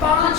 5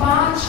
5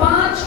5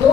2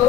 2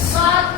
7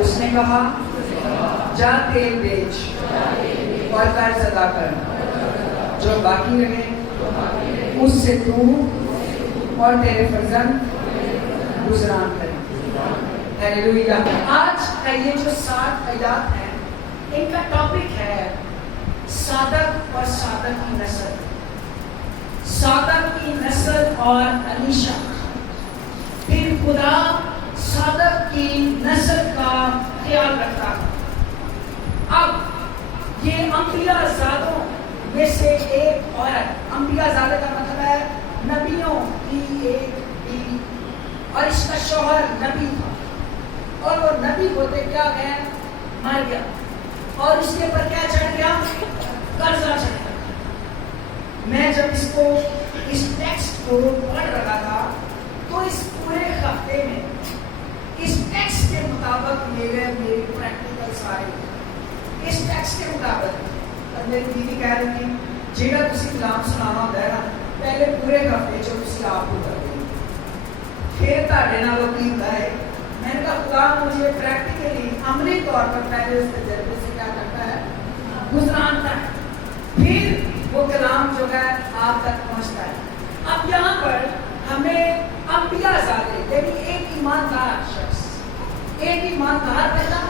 اس نے کہا جا تیل بیچ اور قرض ادا کر، جو باقی رہے اس سے تو اور تیرے فرزند گزران کریں۔ ہیلیلویا۔ آج کا یہ جو 7 آیات ہیں ان کا ٹاپک ہے صادق اور صادق کی نسل، صادق کی نسل اور علیشہ۔ پھر خدا صادق کی نسل کا خیال رکھتا ہے۔ اب یہ انبیاء زادوں میں سے ایک عورت، انبیاء زادہ کا مطلب ہے نبیوں کی ایک بیوی، اور اس کا شوہر نبی تھا، اور وہ نبی ہوتے کیا گئے مر گیا، اور اس کے اوپر کیا چڑھ گیا؟ قرضہ چڑھ گیا۔ میں جب اس ٹیکسٹ کو پڑھ رہا تھا تو اس پورے ہفتے میں اس ٹیکسٹ کے مطابق میری پریکٹیکل سارے اس ٹیکسٹ کے مطابق میری بیوی کہہ رہی تھی جیڑا تسی کلام سنانا ہوتا ہے نا پہلے پورے ہفتے جو تسی آپ کو کر دیں پھر تاڑے نال کی ہوتا ہے۔ میں نے کہا خدا مجھے پریکٹیکلی عملی طور پر پہلے اس تجربے سے کیا کرتا ہے؟ گزرانتا ہے، پھر وہ کلام جو ہے آپ تک پہنچتا ہے۔ اب یہاں پر ہمیں انبیاء زادے یعنی ایک ایماندار شخص، ایک ایماندار پیدا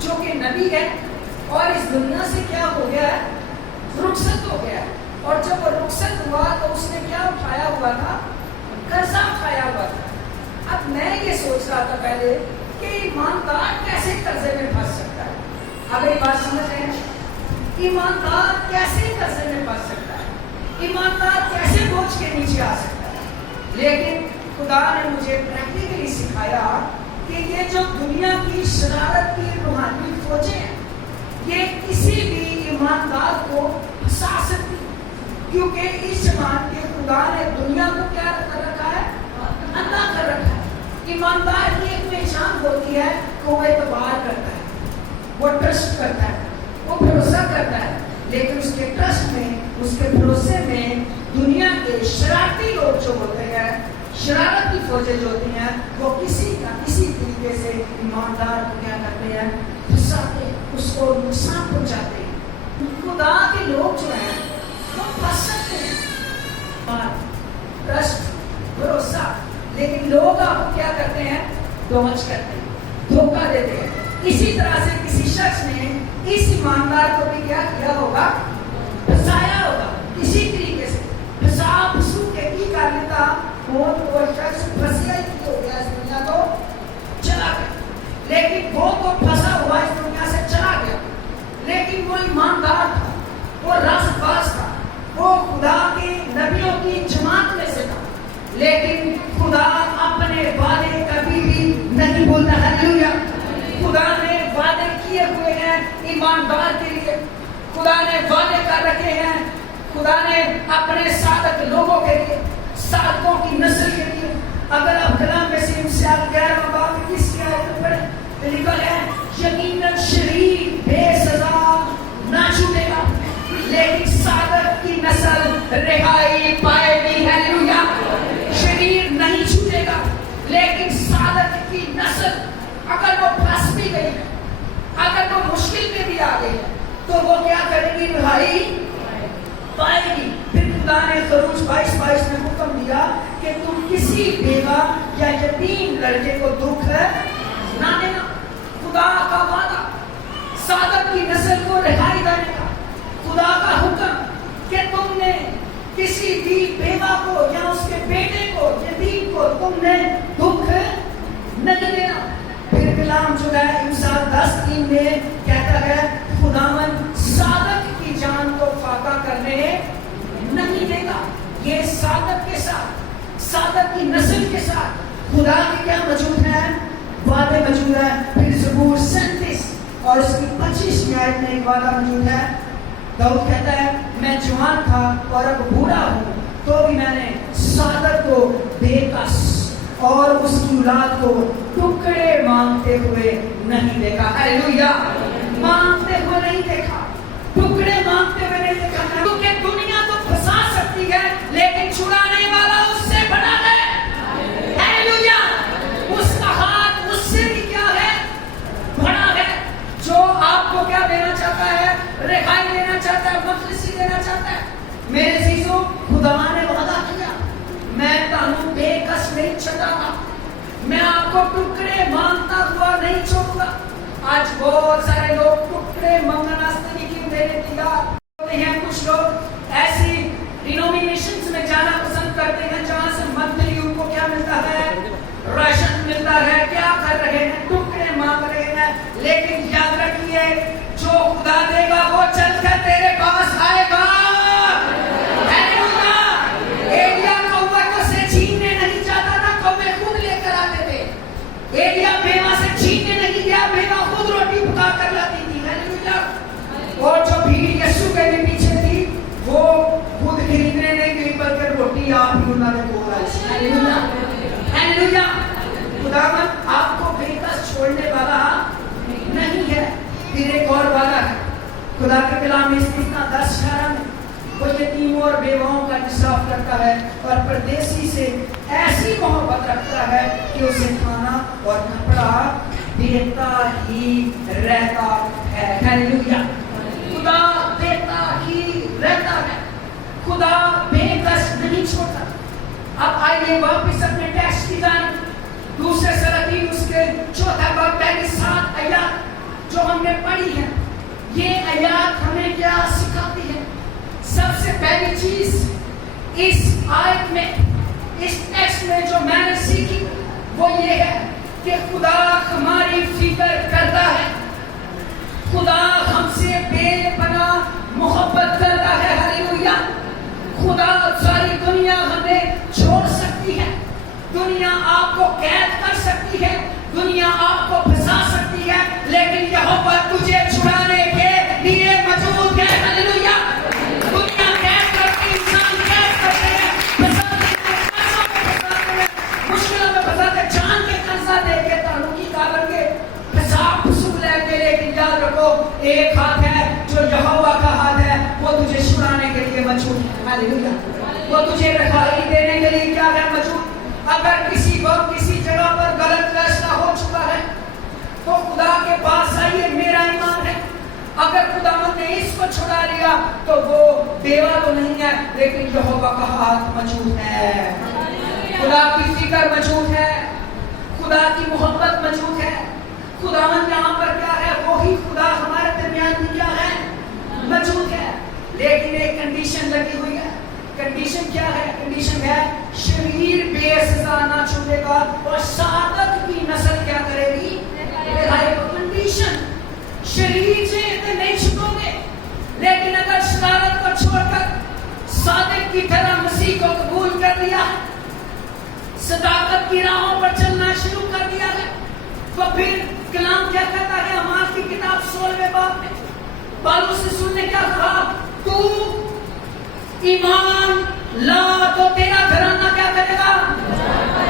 جو کہ نبی ہے اور اس دنیا سے کیا ہو گیا ہے؟ رخصت ہو گیا ہے، اور جب وہ رخصت ہوا تو اس نے کیا اٹھایا ہوا تھا؟ قرضہ اٹھایا ہوا تھا۔ اب میں یہ سوچ رہا تھا پہلے کہ ایماندار کیسے قرضے میں پھنس سکتا ہے؟ اب ایک بات سمجھ رہے ہیں، ایماندار کیسے قرضے میں پھنس سکتا ہے؟ ایماندار کیسے بوجھ کے نیچے آ سکتا ہے؟ لیکن خدا نے مجھے پریکٹیکلی سکھایا کہ یہ جو دنیا کی شرارت کی روحانی فوجیں ہیں یہ کسی بھی ایماندار کو پھنسا سکتی، کیونکہ اس زمان کے خدا نے دنیا کو کیا کر رکھا ہے؟ اندھا کر رکھا ہے۔ ایماندار کی ایک پہچان ہوتی ہے کہ وہ اعتبار کرتا ہے، وہ ٹرسٹ کرتا ہے، وہ بھروسہ کرتا ہے، لیکن اس کے ٹرسٹ میں، اس کے بھروسے میں دنیا کے شرارتی لوگ جو ہوتے ہیں، شرارت کی فوجیں جو ہوتی ہیں، وہ کسی نہ کسی طریقے سے ایماندار کو کیا کرتے ہیں؟ پھنساتے ہیں، اس کو نقصان پہنچاتے ہیں۔ خدا کے لوگ جو ہیں وہ پھنس سکتے ہیں، ٹرسٹ، بھروسہ، لیکن لوگ آپ کو کیا کرتے ہیں؟ ڈوچ کرتے ہیں، دھوکہ دیتے ہیں۔ اسی طرح سے کسی شخص نے اس ایماندار کو بھی کیا کیا ہوگا؟ پھنسایا ہوگا کسی طریقے سے، پھنسا پھسو کے کی کر لیتا وہ شخص پھنسیا ہی ہو گیا، اس دنیا کو چلا گیا، لیکن وہ تو پھنسا ہوا اس دنیا سے چلا گیا، لیکن وہ ایماندار تھا، وہ راست باز تھا، وہ خدا کی نبیوں کی جماعت میں سے تھا، لیکن خدا اپنے وعدے کبھی بھی نہیں بھولتا۔ ہلیلویا۔ خدا نے وعدے کیے ہوئے ہیں ایماندار کے لیے، خدا نے وعدے کر رکھے ہیں، خدا نے اپنے صادق لوگوں کے لیے، صادقوں کی نسل کے لیے۔ اگر آپ کلام میں سے 11 باب کی آیت پڑھیں، لکھا ہے یقیناً شریر بے سزا نہ چھوٹے گا، لیکن صادق کی نسل رہائی پائے گی۔ ہلیلویا۔ شریر نہیں چھوٹے گا، لیکن صادق کی نسل اگر وہ پھنس بھی گئی ہے، اگر وہ مشکل میں بھی آ گئی ہے، تو وہ کیا کرے گی؟ رہائی پائے گی۔ پھر خدا نے خروج 22 میں حکم دیا کہ تم کسی بیوہ یا یتیم لڑکے کو دکھ نہ دینا۔ خدا کا وعدہ، صادق کی نسل کو رہائی دینے کا، خدا کا حکم کہ تم نے کسی بھی بیوہ کو یا اس کے بیٹے کو، یتیم کو تم نے دکھ نہیں دینا۔ پھر کلام جو ہے امثال 10:3 میں کہتا ہے خداوند صادق کی جان کو فاقہ کرنے نہیں دے گا۔ یہ صادق کے ساتھ، صادق کی نسل کے ساتھ خدا کے کیا موجود ہے؟ وعدے موجود ہے۔ پھر زبور 37 اور اس کی 25 آیت میں ایک وعدہ موجود ہے۔ داؤد کہتا ہے میں جوان تھا اور اب بوڑھا ہوں تو بھی میں نے صادق کو بے کس اور اس کی اولاد کو ٹکڑے مانگتے ہوئے نہیں دیکھا۔ ہلیلویا۔ مانگتے ہوئے نہیں دیکھا، ٹکڑے مانگتے ہوئے نہیں دیکھا، کیونکہ دنیا تو پھنسا سکتی ہے لیکن چھڑانے والا اس سے بڑا ہے۔ ہلیلویا۔ اس کا ہاتھ اس سے بھی کیا ہے؟ رہائی دینا چاہتا ہے, مخلصی دینا چاہتا ہے. میرے عزیزو, خدا نے وعدہ کیا, میں تانوں بے کس نہیں چھڑا گا, میں آپ کو ٹکڑے مانگتا ہوا نہیں چھوڑوں گا. آج بہت سارے لوگ ٹکڑے مانگنا کی میرے تیار ہوتے ہیں. کچھ لوگ ایسی ڈینومینیشنز میں جانا پسند کرتے ہیں جہاں سے منتھلی ان کو کیا ملتا ہے, راشن ملتا ہے. کیا کر رہے ہیں, ٹکڑے مانگ رہے ہیں. لیکن یاد رکھیے, جو خدا دے گا وہ چل کر تیرے پاس آئے گا. ایلیا کوا کو سے چھیننے نہیں چاہتا تھا, کوے خود لے کر آتے تھے. ایلیا بیوہ سے چھیننے نہیں گیا, بیوہ خود روٹی پکا کر لاتی تھی. اور جو بھیڑ یسوع کے بھی پیچھے تھی وہ خود خریدنے نہیں گئی بلکہ روٹی آپ ہی انہوں نے بولا. ہیلیلویا. خداوند آپ کو بے کس چھوڑنے والا نہیں ہے, پھر ایک اور وعدہ ہے. خدا کے کلام میں استثنا 10 میں وہ یتیموں اور بیواؤں کا انصاف کرتا ہے اور پردیسی سے ایسی محبت رکھتا ہے کہ اسے کھانا اور کپڑا دیتا ہی رہتا ہے. ہیلیلویا. خدا دیتا ہی رہتا ہے, خدا بے کس نہیں چھوڑتا. اب آئیے واپس اپنے ٹیکسٹ کی جانب, دوسرے سلاطین اس کے 4 باب پہلی 7 آیات جو ہم نے پڑھی ہے. یہ آیات ہمیں کیا سکھاتی ہے؟ سب سے پہلی چیز اس آیت میں, اس ٹیکسٹ میں جو میں نے سیکھی وہ یہ ہے کہ خدا ہماری فکر کرتا ہے. خدا ہم سے بے پناہ محبت کرتا ہے. ہیلیلویا. خدا ساری دنیا ہمیں چھوڑ سکتی ہے, دنیا آپ کو قید کر سکتی ہے, دنیا آپ کو پھنسا سکتی ہے, لیکن یہوہ تجھے چھڑانے کے لیے موجود ہے. ہیلیلویا. دنیا قید کرتی, انسان قید کرتے ہیں, پھنساتے ہیں, مشکلوں میں پھنساتے, جان کے قرضہ دے کے تعلقی کابر کے حساب وصول لے کے. لیکن یاد رکھو, ایک ہاتھ ہے جو یہوہ کا ہاتھ ہے, وہ تجھے چھڑانے کے لیے موجود ہے. ہیلیلویا. وہ تجھے رہائی دینے کے لیے کیا ہے موجود. اگر کسی وقت کسی جگہ پر غلط فیصلہ ہو چکا ہے تو خدا کے پاس آئیے, میرا ایمان ہے اگر خداوند نے اس کو چھڑا لیا تو وہ بیوہ تو نہیں ہے, لیکن یہوہ کا ہاتھ موجود ہے, خدا کی فکر موجود ہے, خدا کی محبت موجود ہے. خداوند یہاں پر کیا ہے, وہی خدا ہمارے درمیان میں کیا ہے, موجود ہے. لیکن ایک کنڈیشن لگی ہوئی ہے. کنڈیشن کیا ہے؟ کنڈیشن ہے شریر بے سزا نہ چھوڑے گا اور صادق کی نسل کیا کرے گی. کنڈیشن شریر سے نہیں چھوڑو گے, لیکن اگر شرارت کو چھوڑ کر صادق کی طرح مسیح کو قبول کر لیا, صداقت کی راہوں پر چلنا شروع کر دیا ہے, تو پھر کلام کیا کہتا ہے اعمال کی کتاب 16 باب میں پالوس رسول نے کیا کہا, تو ایمان لا تو تیرا گھرانہ کیا کرے گا.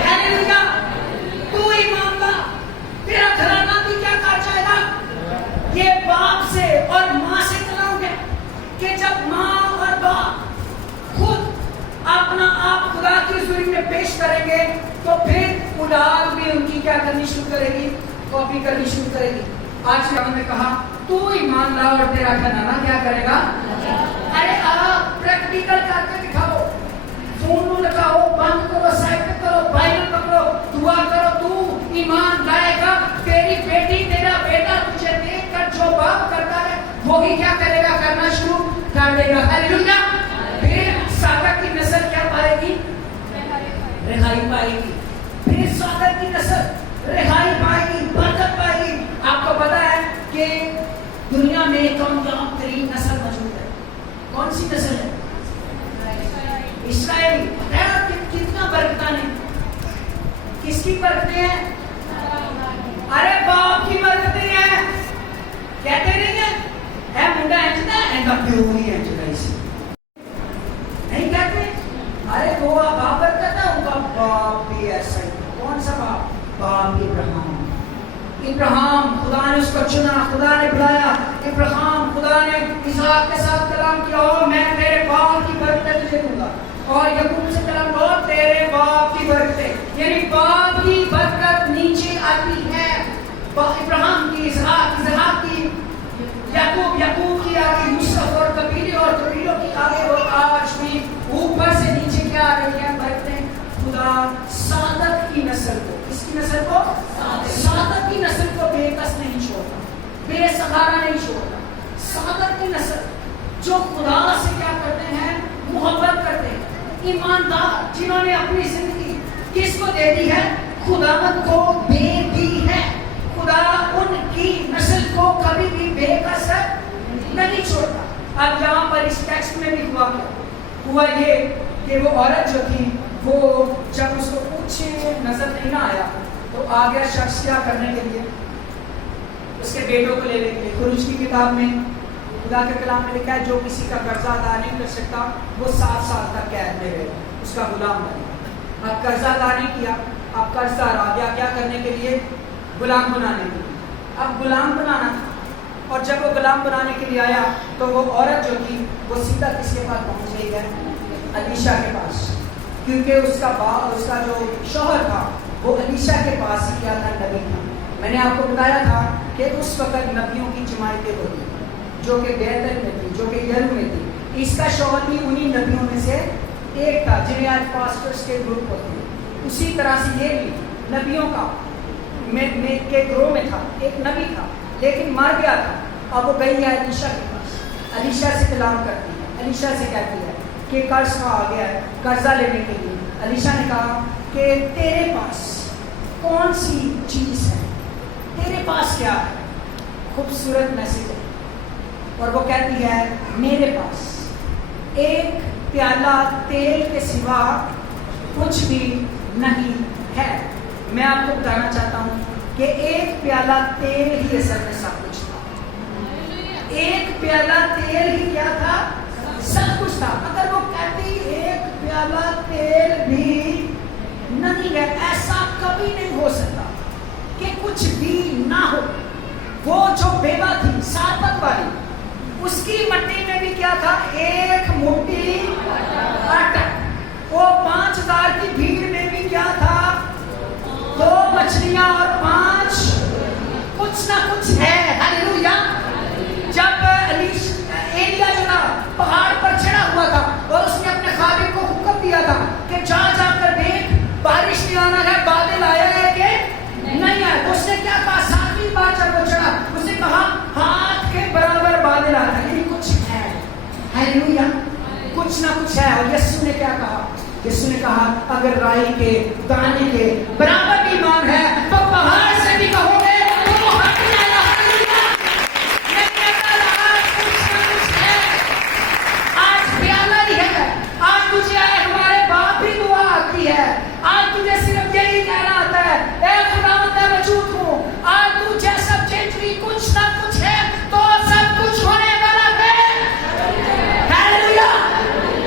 ہیلیلویا. تو ایمان لا, تیرا گھرانہ بھی کیا کر جائے گا. یہ باپ سے اور ماں سے کلام ہے کہ جب ماں اور باپ خود اپنا آپ خدا کی حضوری میں پیش کریں گے تو پھر اولاد بھی ان کی کیا کرنی شروع کرے گی, کاپی کرنی شروع کرے گی. آج ہم نے کہا تو ایمان لا اور تیرا گھرانہ کیا کرے گا. ارے آپ پریکٹیکل کر کے دکھاؤ, فون لگاؤ, بند کرو, سائٹ کرو, بائبل پکڑو, دعا کرو, تو ایمان لائے گا. تیری بیٹی تیرا بیٹا تجھے دیکھ کر جو باپ کرتا ہے وہی کیا کرے گا, کرنا شروع کر دے گا. ہیلیلویا. پھر صادق کی نسل کیا پائے گی, رہائی پائے گی. پھر صادق کی نسل رہائی پائے گی, برکت پائے گی. آپ کو پتا ہے کہ دنیا میں کامیاب ترین نسل موجود ہے. کون سی نسل ہے؟ اسرائیل. کتنا برکتیں ہیں, کس کی برکتیں ہیں؟ ارے باپ کی برکتیں ہیں. کہتے نہیں ہیں ہے منڈا انجدا ہے کا پیو ہی انجدا اسی نہیں کہتے. ارے وہ باپ برکت ہے, ان کا باپ بھی ایسا ہی. کون سا باپ؟ باپ ابراہیم. ابراہیم خدا نے اس کو چنا, خدا نے بلایا. ابراہیم خدا نے اسحاق کے ساتھ کلام کیا, اور میں تیرے باپ کی برکت تجھے دوں گا. اور یعقوب سے کلام کیا, تیرے باپ کی برکتیں, یعنی باپ کی برکت نیچے آتی ہے. ابراہیم کی, اسحاق کی, یعقوب کی آتی نسل کو, کس کی نسل کو, سعادت کی نسل کو بے کس نہیں چھوڑتا, بے سہارا نہیں چھوڑتا. سعادت کی نسل جو خدا سے کیا کرتے ہیں, محبت کرتے ہیں, ایماندار, جنہوں نے اپنی زندگی کس کو دے دی ہے, خداوند کو دے دی ہے. خدا ان کی نسل کو کبھی بھی بے کس نہیں چھوڑتا. اب یہاں پر اس ٹیکسٹ میں بھی ہوا کیا, ہوا یہ کہ وہ عورت جو تھی وہ جب اس کو کچھ نظر نہیں آیا تو آ گیا شخص کیا کرنے کے لیے, اس کے بیٹوں کو لینے کے لیے. خروج کی کتاب میں خدا کے کلام میں لکھا ہے جو کسی کا قرضہ ادا نہیں کر سکتا وہ 7 سال تک قید میں رہے, اس کا غلام بنے. اب قرضہ ادا نہیں کیا, اب قرضہ آ گیا کیا کرنے کے لیے, غلام بنانے کے لیے. اب غلام بنانا تھا, اور جب وہ غلام بنانے کے لیے آیا تو وہ عورت جو تھی وہ سیدھا کس کے پاس پہنچ گئی ہے, علیشا کے پاس, کیونکہ اس کا جو شوہر تھا وہ علیشا کے پاس ہی کیا تھا, نبی تھا. میں نے آپ کو بتایا تھا کہ اس وقت نبیوں کی جماعتیں ہوتی جو کہ بیتل میں تھی, جو کہ یرو میں تھی. اس کا شوہر بھی انہی نبیوں میں سے ایک تھا جنہیں آج پاسٹرز کے گروپ ہوتے ہیں. اسی طرح سے یہ بھی نبیوں کا کے گروہ میں تھا, ایک نبی تھا لیکن مر گیا تھا. اب وہ گئی ہے علیشا کے پاس, علیشا سے کلام کرتی ہے, علیشا سے کہتی ہے کہ قرض کا آ گیا ہے, قرضہ لینے کے لیے. علیشا نے کہا کہ تیرے پاس کون سی چیز ہے, تیرے پاس کیا ہے. خوبصورت میسج ہے, اور وہ کہتی ہے میرے پاس ایک پیالہ تیل کے سوا کچھ بھی نہیں ہے. میں آپ کو بتانا چاہتا ہوں کہ ایک پیالہ تیل ہی اصل میں سب کچھ تھا. ایک پیالہ تیل ہی کیا تھا, سب کچھ تھا. اگر وہ کہتی ایک پیالہ تیل بھی نہیں ہے, ایسا کبھی نہیں ہو سکتا کہ کچھ بھی نہ ہو. وہ جو بیوہ تھی سارپت والی, اس کی مٹی میں بھی کیا تھا, ایک مٹھی آٹا. وہ 5000 کی بھیڑ میں بھی کیا تھا, 2 مچھلیاں اور 5 کچھ نہ کچھ ہے. ہاللیلویا. جب ایلیا جو تھا پہاڑ پر چڑھا ہوا تھا اور اس نے اپنے خادم کو حکم دیا تھا کہ جا کر دیکھ بارش نہیں آنا ہے, بادل آیا ہے کہ نہیں آیا. اس نے کیا کہا, 7ویں بار جب وہ چڑھا اس نے کہا ہاتھ کے برابر بادل آتا ہے, یعنی کچھ ہے. ہاللیلویا. کچھ نہ کچھ ہے. اور یسوع نے کیا کہا, یسوع نے کہا اگر رائی کے دانے کے برابر ایمان ہے تو پہاڑ سے بھی کہو گے تو وہ ہٹ جائے گا. آج پیالہ ہی ہے, آج تجھے ہمارے باپ بھی دعا آتی ہے, آج تجھے صرف یہی کہنا آتا ہے اے خداوند میں موجود ہوں. آج تو جیسا چینجری کچھ نہ کچھ ہے تو سب کچھ ہونے والا ہے. ہاللیلویا.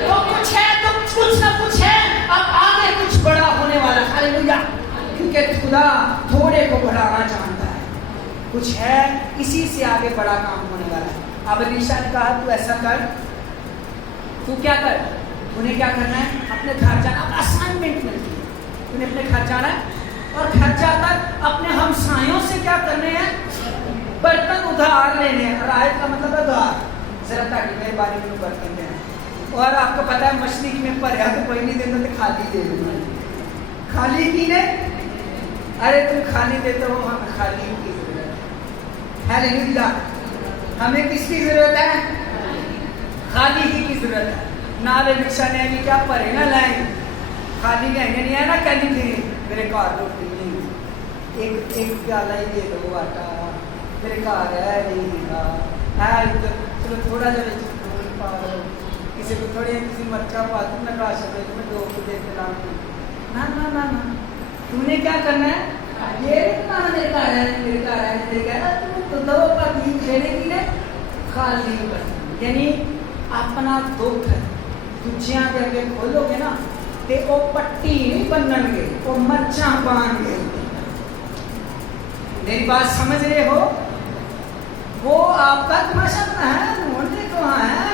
تو کچھ ہے تو کچھ نہ کچھ ہے, اب آگے کچھ بڑا ہونے والا. ہاللیلویا. کیونکہ خدا تھوڑے کو بڑھانا جانتا ہے. کچھ ہے, اسی سے آگے بڑا کام ہونے والا ہے. اب علیشا نے کہا تو ایسا کر, تو کیا کر, انہیں کیا کرنا ہے, اپنے گھر جانا. اب اسائنمنٹ ملتی ہے, انہیں اپنے گھر جانا ہے اور گھر جا کر اپنے ہمسایوں سے کیا کرنے ہیں, برتن ادھار لینے ہیں. اور آیت کا مطلب ہے ادھار. ذرا تاکہ میرے بارے میں برتن دینا. اور آپ کو پتا ہے مچھلی کی میں پریا تو کوئی نہیں دیتا, تو خالی دے دوں. خالی کی نے, ارے تم خالی دیتے ہو, ہمیں خالی کی ضرورت ہے. ہاللیلویا. ہمیں کس کی ضرورت ہے, خالی ہی کی ضرورت ہے. نال علیشا نے بھی کیا پرے نہ لائیں, خالی لہنگے نہیں ہے نا, کہنی تھی میرے گھر روٹی نہیں, ایک پیالہ ہی دے دو آٹا, میرے گھر ہے نہیں ہے, چلو تھوڑا جا پا دو, کسی کو تھوڑی کسی مرچا پا دوں, میں راشن دے دوں, میں 2 کو دے کے لام دوں. نہ تم نے کیا کرنا ہے, یہ میرے گھر ہے, میرے گھر ہے, میرے گھر ہے, تو 2 کا بھیک لینے کے لیے خالی کر. یعنی اپنا دکھ دوجیاں دے اگے کھولو گے نا تے او پٹی نہیں بنن گے, او مرچاں بان گے. میری بات سمجھ رہے ہو, وہ آپ کا تماشا بنا ہے, ڈھونڈنے کو ہے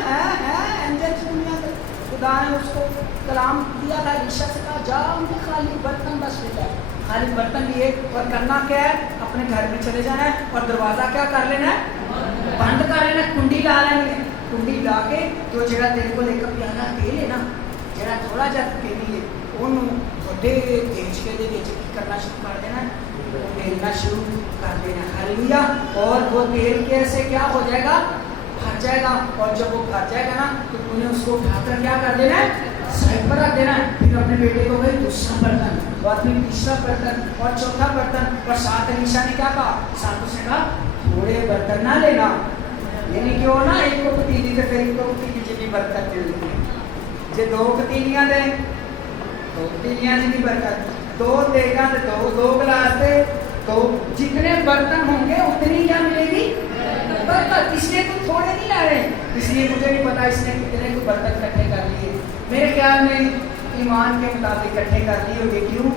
خدا نے اس کو کلام دیا تھا. علیشا سے کہا جا ان کے خالی برتن بس لے جائے, خالی برتن لیے, اور کرنا کیا ہے, اپنے گھر میں چلے جانا ہے اور دروازہ کیا کر لینا ہے, بند کر لینا ہے, کنڈی لا لینی ہے. کنڈی لا کے تو جڑا تیرے کو ایک پیالہ تیل ہے نا, جڑا تھوڑا جا تیل ہے, انہوں چھوٹے دیچکے دے وچ کی کرنا شروع کر دینا, ڈالنا شروع کر دینا. ہاللویا. اور وہ تیل کیسے کیا ہو جائے گا, بھر جائے گا. اور جب وہ بھر جائے گا نا تو تم نے اس کو اٹھا کر کیا کر دینا ہے, سائڈ پر رکھ دینا ہے. پھر اپنے بیٹے کو بھائی دوسرا برتن اور پھر تیسرا برتن اور چوتھا برتن. اور ساتھ علیشا نے کیا کہا, ساتھ اس نے کہا تھوڑے برتن نہ لینا, یعنی کہ وہ نا ایک کو پتیلی تے پھر ایک کو پتیلی جی برتن دے دیں. جی دو پتیلیاں دے, دو پتیلیاں جی برتن, دو دے گا تو دو گلاس دے, تو جتنے برتن ہوں گے اتنی کیا ملے گی برکت. اس لیے تو تھوڑے نہیں لا رہے, اس لیے مجھے نہیں پتا اس نے کتنے کو برتن اکٹھے کر لیے. میرے خیال میں ایمان کے مطابق اکٹھے کر لیے ہوگے. کیوں؟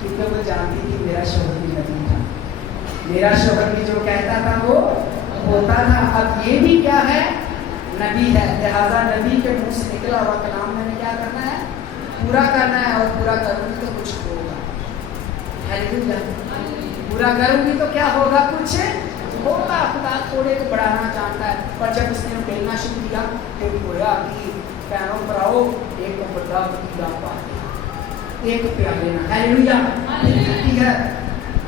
کیونکہ وہ جانتی تھی میرا شوہر بھی نبی تھا, میرا شوہر بھی جو کہتا تھا وہ ہوتا تھا. اب یہ بھی کیا ہے, نبی ہے, لہذا نبی کے منہ سے نکلا ہوا کلام میں نے کیا کرنا ہے, پورا کرنا ہے. اور پورا کروں گی تو کچھ ہوگا. ہاللویا. پورا کروں گی تو کیا ہوگا, کچھ ہوگا. خدا تھوڑے کو بڑھانا چاہتا ہے. اور جب اس نے بیلنا شروع کیا تو گویا کہ پیروں پر آؤ, ایک کو بڑا پتیلا پا دیا, ایک پیالے نہ. ہاللویا. کہتی ہے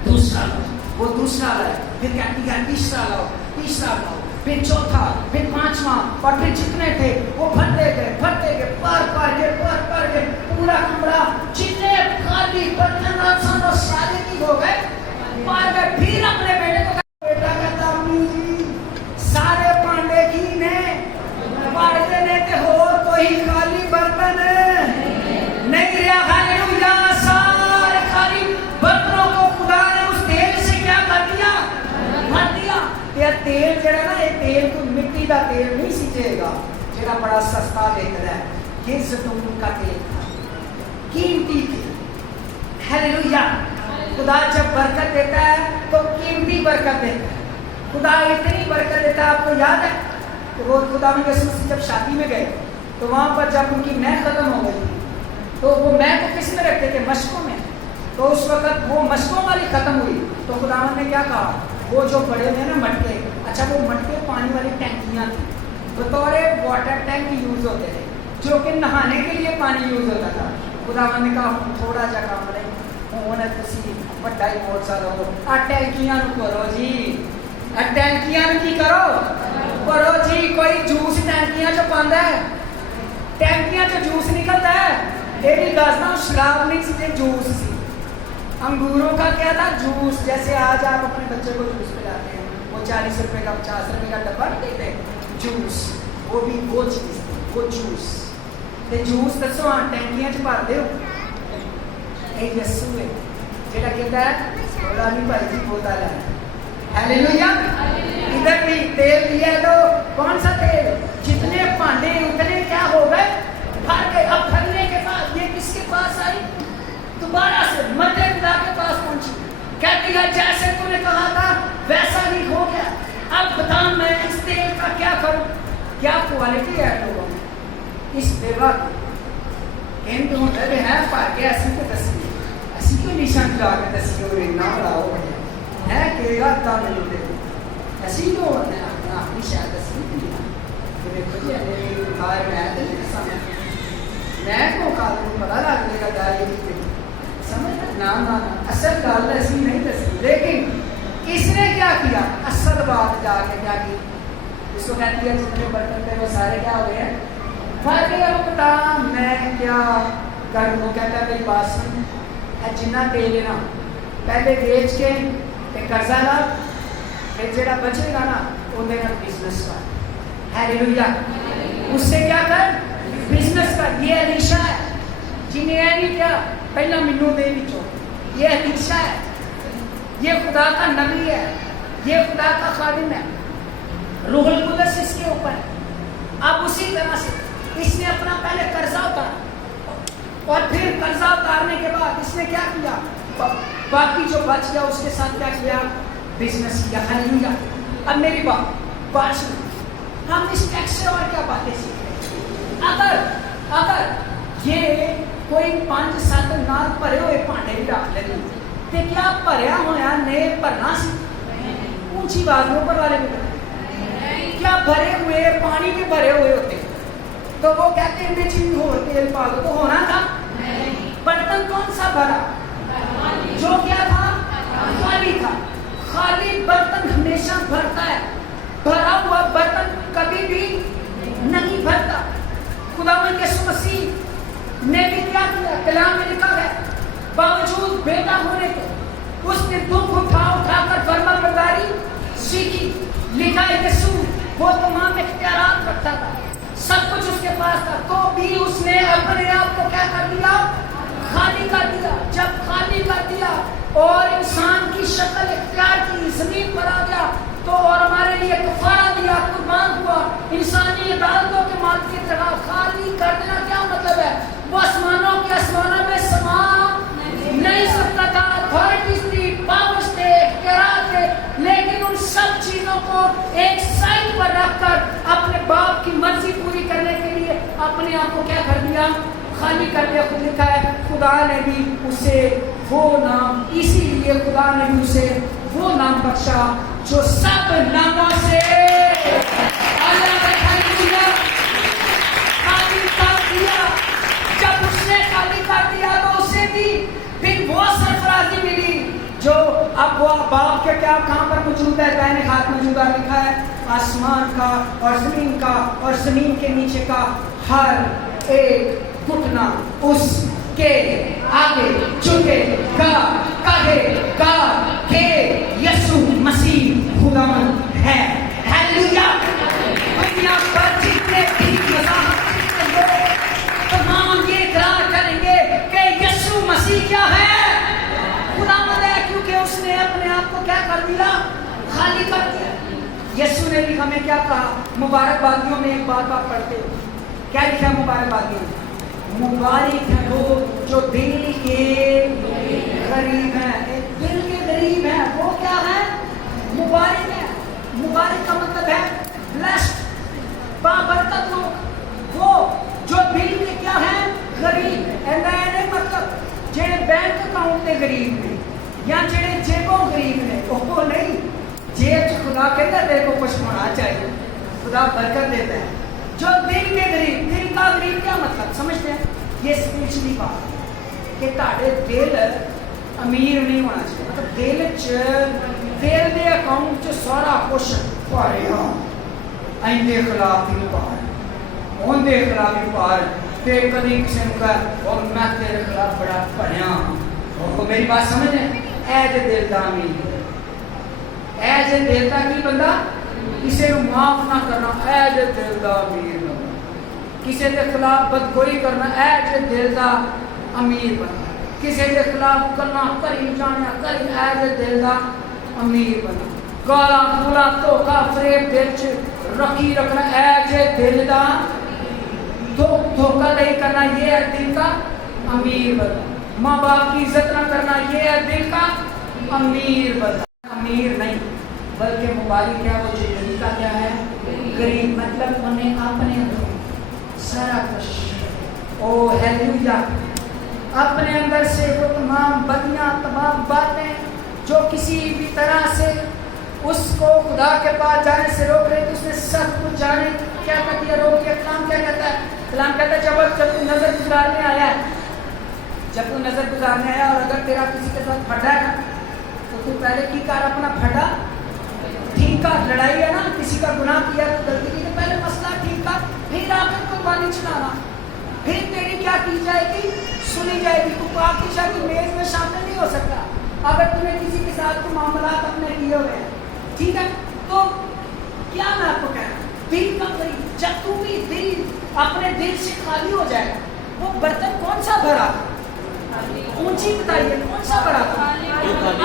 دوسرا لاؤ, وہ دوسرا لائے. پھر کہتی ہے تیسرا لاؤ, تیسرا لاؤ, پھر چوتھا, پھر پانچواں. اور پھر جتنے تھے وہ بھرتے گئے, بھرتے گئے, پر کے پورا کمرہ جتنے خالی برتن سن سارے کی ہو گئے, پار گئے. پھر اپنے بیٹے کو بیٹا کہتا امی جی سارے پانڈے کی نے پاڑتے نے تے ہو کوئی خالی برتن نہیں رہا. ہاللویا. سارے خالی برتنوں کو خدا نے اس تیل سے کیا کر دیا, بھر دیا. یہ تیل جڑا نا, یہ تیل کو مٹی کا تیل نہیں سیچے گا جڑا بڑا سستا دیکھتا ہے. یہ زیتون کا تیل تھا, قیمتی تیل. ہاللویا. خدا جب برکت دیتا ہے تو قیمتی برکت دیتا ہے. خدا اتنی برکت دیتا ہے. آپ کو یاد ہے وہ خدا میں یسوع جب شادی میں گئے تو وہاں پر جب ان کی مے ختم ہو گئی تو وہ مے کو کس میں رکھتے تھے, مشکوں میں. تو اس وقت وہ مشکوں والی ختم ہوئی تو خداوند نے کیا کہا, وہ جو بڑے میں نا مٹکے, اچھا وہ مٹکے پانی والی ٹینکیاں تھیں, بطور واٹر ٹینک یوز ہوتے تھے جو کہ نہانے کے لیے پانی یوز ہوتا تھا. خداوند نے کہا تھوڑا جا کام نہیں ہونا, تسی بڑا ہی بہت سارا ہو, آ ٹینکیاں کرو جی, ٹینکیاں کی کرو جی. کوئی جوس ٹینکیاں چ پاندا ہے, ٹینکیاں چ جوس نکلتا ہے. یہ بھی دسنا شراب نہیں سی, جوس سی. انگوروں کا کیا تھا, جوس. جیسے آج آپ اپنے بچے کو جوس پلاتے ہیں, وہ 40 روپے کا 50 روپے کا ڈبہ نہیں دیتے جوس, وہ بھی وہ چیز, وہ جوس. جوس دسو ہاں ٹینکیاں چ بھر دو. یہ یسوع ہے جہاں کہتا ہے تھوڑا نہیں بھائی جی بوتل ہے. ہاللویا. ادھر بھی تیل لیا تو کون سا تیل, جتنے پانڈے اتنے کیا ہو گئے, بھر گئے. اب بھرنے کے بعد یہ کس کے پاس آئی, دوبارہ سے مدد خدا کے پاس پہنچی. کہتی ہے جیسے تو نے کہا تھا ویسا ہی ہو گیا. اب بتا میں اس تیل کا کیا کروں. کیا کوالٹی ہے لوگوں میں اس بیوہ کی, ان تو ہوتے ہیں پا کے ایسی کو دسی, ایسی کو نشان لا کے دسی ہو رہی نہ لاؤ ہے کہ راتا میں لوٹے ایسی کو ہوتے ہیں اپنا اپنی شاید دسی نہیں کہ دیکھو جی میری بخار میں آئے تھے سامنے میں کو قابل پتا لگ دے گا داری کی سمجھ نہ اصل گل ایسی نہیں دسی. لیکن اس نے کیا کیا, اصل بات جا کے کیا کی, اس کو کہتی ہے جتنے برتن تھے وہ سارے کیا ہوئے ہیں, بھر گئے. اب بتا میں کیا کروں. وہ کہتا ہے میری بات سن, جنہ تیل لینا پہلے بیچ کے قرضہ لا, پھر جڑا بچے گا نا اندر بزنس کر. ہاللویا. اس سے کیا کر, بزنس کر. یہ علیشا ہے جنہیں نہیں کیا پہلا مینو دے بچوں, یہ علیشا ہے, یہ خدا کا نبی ہے, یہ خدا کا خادم ہے. روح القدس اس کے اوپر ہے. اب اسی طرح سے اس نے اپنا پہلے قرضہ اتارا اور پھر قرضہ اتارنے کے بعد اس نے کیا کیا, باقی جو بچ گیا اس کے ساتھ کیا کیا, بزنس کیا. ہاللویا. اب میری بات سنو, ہم اس ٹیکس سے اور کیا باتیں سیکھ رہے ہیں. اگر یہ کوئی 5-7 نال بھرے ہوئے پانڈے بھی رکھ لیں تو کیا بھریا ہوا نے بھرنا سی, اونچی بازوں پر والے بھی کرتے, کیا بھرے ہوئے پانی کے بھرے ہوئے ہوتے تو وہ کہتے ہیں چیز ہو تیل پا دو تو ہونا تھا. برتن کون سا بھرا؟ جو کیا تھا؟ خالی تھا. خالی برتن ہمیشہ بھرتا ہے، بھرا ہوا برتن کبھی بھی نہیں بھرتا. خداوند یسوع مسیح نے بھی کیا کیا؟ کلام میں لکھا ہے باوجود بیٹا ہونے کے اس نے دکھ اٹھا اٹھا کر فرما برداری سیکھی. لکھا ہے یسوع وہ تمام اختیارات رکھتا تھا، سب کچھ اس کے پاس تھا، تو بھی اس نے اپنے آپ کو کیا کر دیا؟ خالی کر دیا. جب خالی کر دیا اور انسان کی شکل اختیار کی، زمین پر آ گیا تو اور ہمارے لیے کفارہ دیا، قربان ہوا. انسانی عدالتوں کے مالک کی طرح خالی کر دینا کیا مطلب ہے؟ وہ آسمانوں میں سما نہیں سکتا تھا. اتھارٹیز تھی، پاورز تھے، اختیارات تھے، لیکن ان سب چیزوں کو ایک سائڈ پر رکھ کر اپنے باپ کی مرضی پوری کرنے کے لیے اپنے آپ کو کیا کر دیا؟ خالی کر دیا. خود لکھا ہے خدا نے بھی اسے وہ نام، اسی لیے خدا نے بھی اسے وہ نام بخشا جو سب ناموں سے خالی کر دیا. جب اس نے خالی کر دیا تو اسے بھی پھر وہ سرفرازی ملی جو اب وہ باپ کے کیا کہاں پر موجود ہے؟ دائیں ہاتھ موجود ہے. لکھا ہے آسمان کا اور زمین کا اور زمین کے نیچے کا ہر ایک گھٹنا اس کے آگے جھکے گا، کہے گا کہ یسوع مسیح خداوند ہے. ہیلیلویا. دنیا پر جتنے بھی مذاہب تمام یہ اقرار کریں گے کہ یسوع مسیح کیا ہے؟ خداوند ہے، کیونکہ اس نے اپنے آپ کو کیا کر دیا؟ خالی کر دیا. یسوع نے بھی ہمیں کیا کہا؟ مبارک بادیوں میں ایک بات آپ پڑھتے ہو، کیا لکھا ہے مبارک بادیوں میں؟ مبارک ہیں لوگ جو دل کے غریب ہیں. دل کے غریب ہیں وہ کیا ہے؟ مبارک ہے. مبارک کا مطلب ہے بلیسڈ، بابرکت لوگ، وہ جو دل کے کیا ہے؟ غریب. نہیں مطلب جڑے بینک اکاؤنٹ کے غریب نے یا جڑے جیبوں غریب نے، وہ نہیں. جیب خدا کہتا ہے دیکھو کچھ ہونا چاہیے، خدا برکت دیتا ہے. جو دل کے غریب، دل کا غریب کیا مطلب سمجھتے ہیں؟ یہ اسپرچلی بات کہ تاڑے دل امیر نہیں ہونا چاہیے. مطلب دل دے اکاؤنٹ چ سارا کچھ پارے ہاں این دے خلاف بھی پار اون دے خلاف بھی پار. تے کدی کسی نے کہا اور میں تیرے خلاف بڑا پڑھیا ہوں. میری بات سمجھ رہے ہیں؟ اے دے دل دا امیر، اے دے دل دا کی بندہ کسی کو معاف نہ کرنا، اے دے دل دا امیر بندہ. کسی کے خلاف بدگوئی کرنا، اے دے دل دا امیر بندہ. کسی کے خلاف کرنا کری جانا کری، اے دے دل دا امیر بندہ. گالا گولا دھوکا فریب دل چ رکھی رکھنا، اے دے دل دا دھوکا نہیں کرنا، یہ ہے دل کا امیر بندہ. ماں باپ کی عزت نہ کرنا، یہ ہے دل کا امیر بندہ. امیر نہیں بلکہ مبارک ہے وہ جو دل کا کیا ہے؟ غریب. مطلب انہیں اپنے اندر سارا کچھ، او ہیلیلویا، اپنے اندر سے وہ تمام بدیاں، تمام باتیں جو کسی بھی طرح سے اس کو خدا کے پاس جانے سے روک رہے تھے، اس نے سب کچھ جانے کیا کر دیا، روک دیا. کلام کیا کہتا ہے؟ کلام کہتا ہے جب تو نظر گزارنے آیا ہے، جب تو نظر گزارنے آیا اور اگر تیرا کسی کے ساتھ پھٹا ہے تو تو پہلے کی کر اپنا پھٹا ٹھیک کر. لڑائی ہے نا، کسی کا گناہ کیا تو غلطی کی تو پہلے مسئلہ ٹھیک کر، پھر آ کر قربانی چڑھانا، پھر تیری کیا کی جائے گی؟ سنی جائے گی. تو پاک کی شاہ کی میز میں شامل نہیں ہو سکتا اگر تمہیں کسی کے ساتھ کوئی معاملات اپنے کیے ہوئے ہیں. ٹھیک ہے، تو کیا میں آپ کو کہہ رہا ہوں؟ دل کا غریب. جب تو بھی دل اپنے دل سے خالی ہو جائے، وہ برتن کون سا بھرا؟ اونچی بتائیے کون سا بھرا تھا؟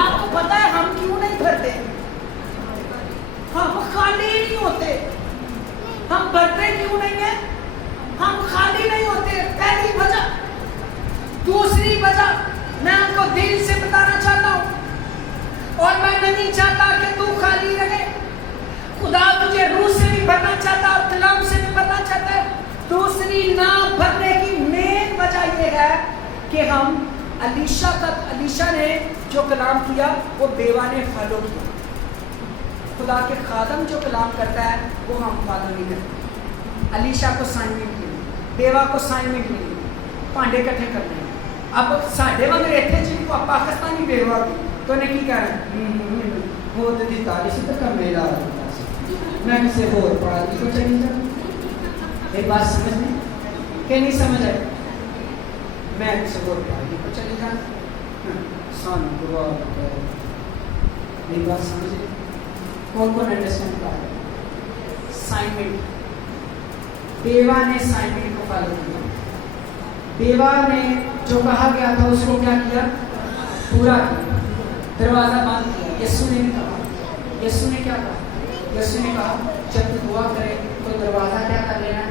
آپ کو پتا ہے ہم کیوں نہیں بھرتے؟ ہم خالی نہیں ہوتے. ہم بھرتے کیوں نہیں ہیں؟ ہم خالی نہیں ہوتے. پہلی وجہ. دوسری وجہ میں آپ کو دل سے بتانا چاہتا ہوں، اور میں نہیں چاہتا کہ تو خالی رہے. خدا تجھے روح سے بھی بھرنا چاہتا ہے اور کلام سے بھی بھرنا چاہتا ہے. دوسری نہ بھرنے کی مین وجہ یہ ہے کہ ہم علیشا نے جو کلام کیا وہ بیوہ نے فالو کیا. خدا کے خادم جو کلام کرتا ہے وہ ہم فالو نہیں کرتے. علیشا کو سائنمنٹ ملی، بیوہ کو سائنمنٹ ملی، پانڈے کٹھے کرنے ہیں. اب ساڈے وانگر اتنے جی کو پاکستانی بیوا تو نے کی کہنا وہ تو دی تاریخ سے تک میرا میں کسی اور پڑھا دی کو چلی جاؤں ایک بات سمجھ میں کہ نہیں سمجھ آئے میں کسی اور پڑھا دی کو چلی جاؤں سان دعا ایک بات سمجھ آئے کون انڈرسٹینڈ کر سائنمنٹ بیوہ نے سائنمنٹ کو فالو کیا بیوہ نے جو کہا گیا تھا اس کو کیا کیا پورا کیا دروازہ بند کیا یسوع نے کہا یسوع نے کیا کہا یسوع نے کہا جب تو دعا کرے تو دروازہ کیا کر لینا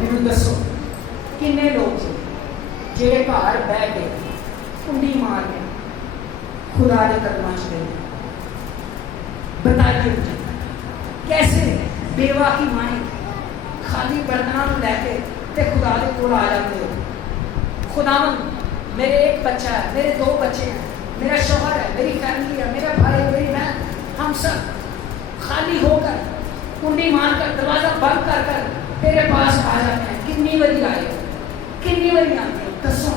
میرے دسو کنے لوگ تھے جڑے گھر بیٹھ کے کنڈی مار کے خدا کے قدماں چ گئے بتائیے مجھے کیسے بیوہ کی مائیں خالی برتنوں لے کے تے خدا کے کول آ جاتے ہو خداوند میرے ایک بچہ ہے میرے 2 بچے ہیں میرا شوہر ہے میری فیملی ہے میرا بھائی میری بہن ہم سب خالی ہو کر کنڈی مار کر دروازہ بند کر کر تیرے پاس آ جاتے ہیں کتنی باری آئے ہو کتنی باری آتے ہو دسو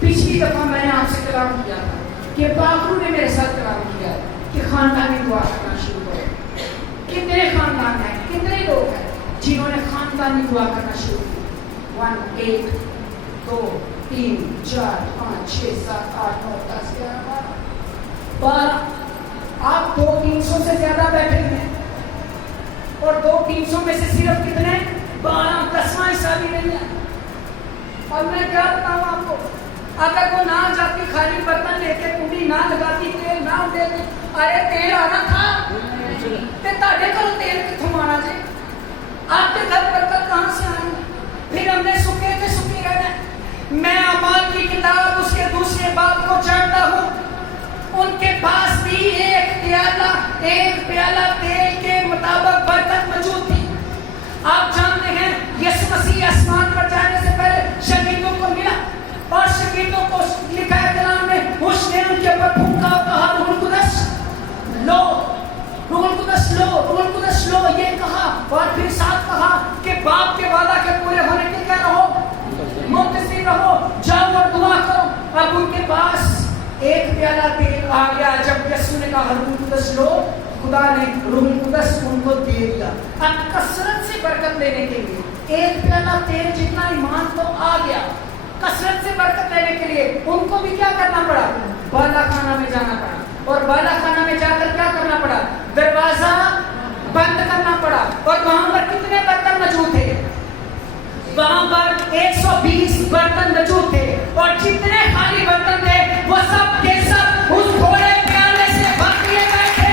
پچھلی دفعہ میں نے آپ سے کلام کیا تھا کہ باکرو نے میرے ساتھ کلام کیا کہ خاندانی دعا کرنا شروع کرو کتنے خاندان ہیں کتنے لوگ ہیں جنہوں نے خاندانی دعا کرنا شروع کی 1 8 2 3 4 5 6 7 8 9 10 11 12 آپ 200-300 سے زیادہ بیٹھے ہیں اور 200-300 میں سے صرف کتنے 12 10واں حصہ بھی نہیں ہے اور میں کیا بتاؤں آپ کو اگر وہ نہ جاتی خالی برتن لے کے کنڈی نہ لگاتی تیل نہ دیتی ارے تیل آنا تھا تے تاڑے کرو تیل کتھوں آنا جی آپ کے گھر برکت کہاں سے آئی پھر ہم نے سکے تھے سکے رہنا میں اعمال کی کتاب اس کے دوسرے باب کو چڑھتا ہوں ان کے پاس بھی ایک پیالہ تیل کے مطابق برکت موجود تھی آپ جانتے ہیں یسوع مسیح آسمان پر جانے سے پہلے شاگردوں کو ملا اور شاگردوں کو لکھا ہے کلام میں اس نے ان کے اوپر پھونکا اور کہا روح القدس لو روح القدس لو روح القدس لو یہ کہا اور پھر ساتھ کہا کہ باپ کے وعدہ کے پورے ہونے کے کیا رہو منتظر رہو جاؤ اور دعا کرو اب ان کے پاس ایک پیالہ تیل آ گیا جب یسوع نے کہا روح القدس لو خدا نے روح القدس ان کو دے دیا اب کثرت سے برکت لینے کے لیے ایک پیالہ تیل جتنا ایمان تو آ گیا کثرت سے برکت لینے کے لیے ان کو بھی کیا کرنا پڑا بالا خانہ میں جانا پڑا اور بالا خانہ میں جا کر کیا کرنا پڑا دروازہ بند کرنا پڑا اور وہاں پر کتنے برتن موجود تھے وہاں پر 120 برتن موجود تھے اور جتنے خالی برتن تھے وہ سب کے سب اس گھوڑے پیالے سے بھر دیے گئے تھے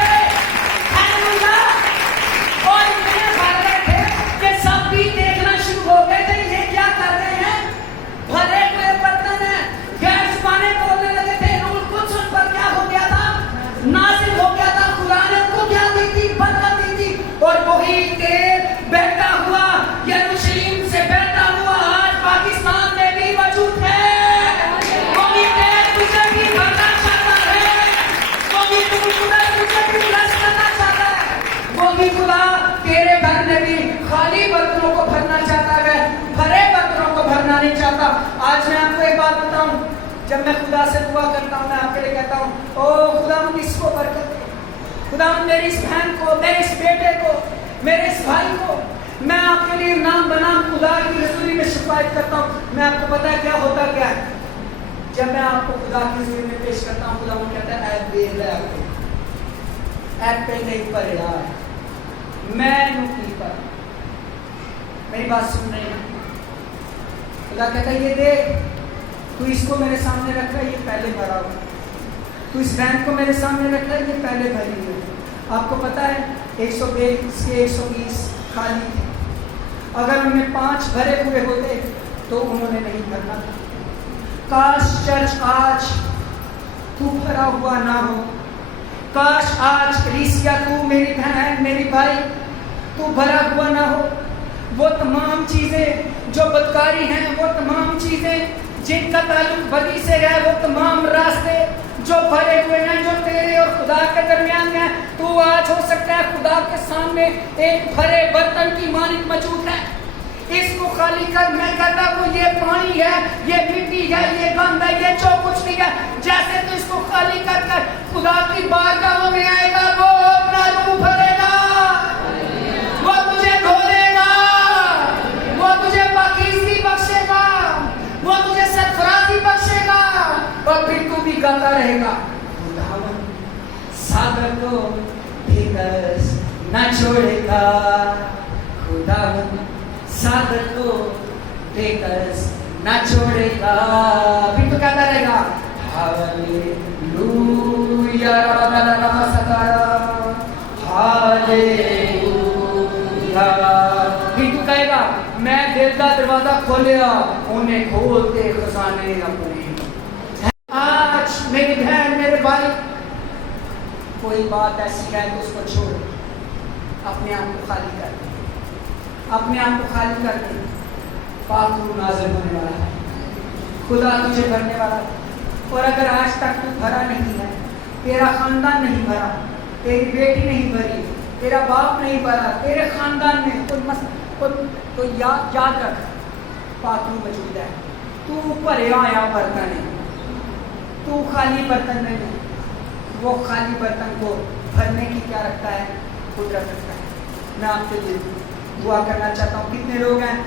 اور اتنے بھر گئے تھے کہ سب بھی دیکھنا شروع ہو گئے تھے یہ کیا کر رہے ہیں بھرے ہوئے برتن ہیں غیر زبانیں بولنے لگے تھے روح القدس ان پر کیا ہو گیا تھا نازل ہو گیا تھا خدا نے ان کو کیا دی تھی برکت دی تھی اور وہی تیل بہتا ہوا یروشلم سے بہتا ہوا آج پاکستان میں بھی موجود ہے وہی تیل تجھے بھی بھرنا چاہتا ہے وہی خدا تجھے بھی بلس کرنا چاہتا ہے وہی خدا تیرے گھر میں بھی خالی برتنوں کو بھرنا چاہتا ہے بھرے برتنوں کو بھرنا نہیں چاہتا آج میں آپ کو ایک بات بتاؤں جب میں خدا سے دعا کرتا ہوں میں آپ کے لیے کہتا ہوں او خدا مجھ اس کو برکت دے خدا میری اس بہن کو میرے اس بیٹے کو میرے اس بھائی کو میں آپ کے لیے نام بنام خدا کی حضوری میں شفاعت کرتا ہوں میں آپ کو پتا ہے کیا ہوتا کیا ہے جب میں آپ کو خدا کی حضوری میں پیش کرتا ہوں خدا وہ کہتا ہے اے دے لے آپ کو اے پہ نہیں پڑا میں نکی پر میری بات سن رہے ہیں خدا کہتا ہے یہ دیکھ تو اس کو میرے سامنے رکھا ہے یہ پہلے بھرا ہوا تو اس بہن کو میرے سامنے رکھا ہے یہ پہلے بھری ہوئی آپ کو پتا ہے 120 سے 120 خالی تھے اگر ان میں 5 بھرے ہوئے ہوتے تو انہوں نے نہیں بھرنا تھا کاش چرچ آج تو بھرا ہوا نہ ہو کاش آج کلیسیا تو میری بہن میری بھائی تو بھرا ہوا نہ ہو وہ تمام چیزیں جو بدکاری ہیں وہ تمام چیزیں جن کا تعلق بدی سے ہے وہ تمام راستے جو بھرے ہوئے ہیں جو تیرے اور خدا کے درمیان ہیں تو آج ہو سکتا ہے خدا کے سامنے ایک بھرے برتن کی مانند موجود ہے اس کو خالی کر. میں کہتا ہوں یہ پانی ہے, یہ مٹی ہے, یہ گند ہے, یہ جو کچھ بھی ہے, جیسے تو اس کو خالی کر کر خدا کی بارگاہوں میں آئے گا, وہ اپنا روح بھرے گا, وہ تجھے دھولے گا, وہ تجھے پاکیزگی بخشے گا, وہ تجھے سرفرازی بخشے گا, اور پھر تو بھی گاتا رہے گا, خداوند ساگر کو بھیکس نہ چھوڑے گا, خداوند ساگر کو بھیکس نہ چھوڑے گا. پھر تو کہتا رہے گا ہاللویا ربنا نمسکارا ہاللویا. پھر تو کہے گا میں دل کا دروازہ کھولیا, انہیں کھولتے خزانے اپنے. آج میری بہن میرے بھائی کوئی بات ایسی ہے تو اس کو چھوڑ, اپنے آپ کو خالی کر دے, اپنے آپ کو خالی کر دے. پاک روح نازل ہونے والا ہے, خدا تجھے بھرنے والا ہے. اور اگر آج تک تو بھرا نہیں ہے, تیرا خاندان نہیں بھرا, تیری بیٹی نہیں بھری, تیرا باپ نہیں بھرا, تیرے خاندان میں تو یاد رکھ پاک روح موجود ہے. تو بھریا آیا برتن ہے, تو خالی برتن نہیں ہے. وہ خالی برتن کو بھرنے کی کیا رکھتا ہے, قدرت رکھتا ہے. میں آپ سے دعا کرنا چاہتا ہوں. کتنے لوگ ہیں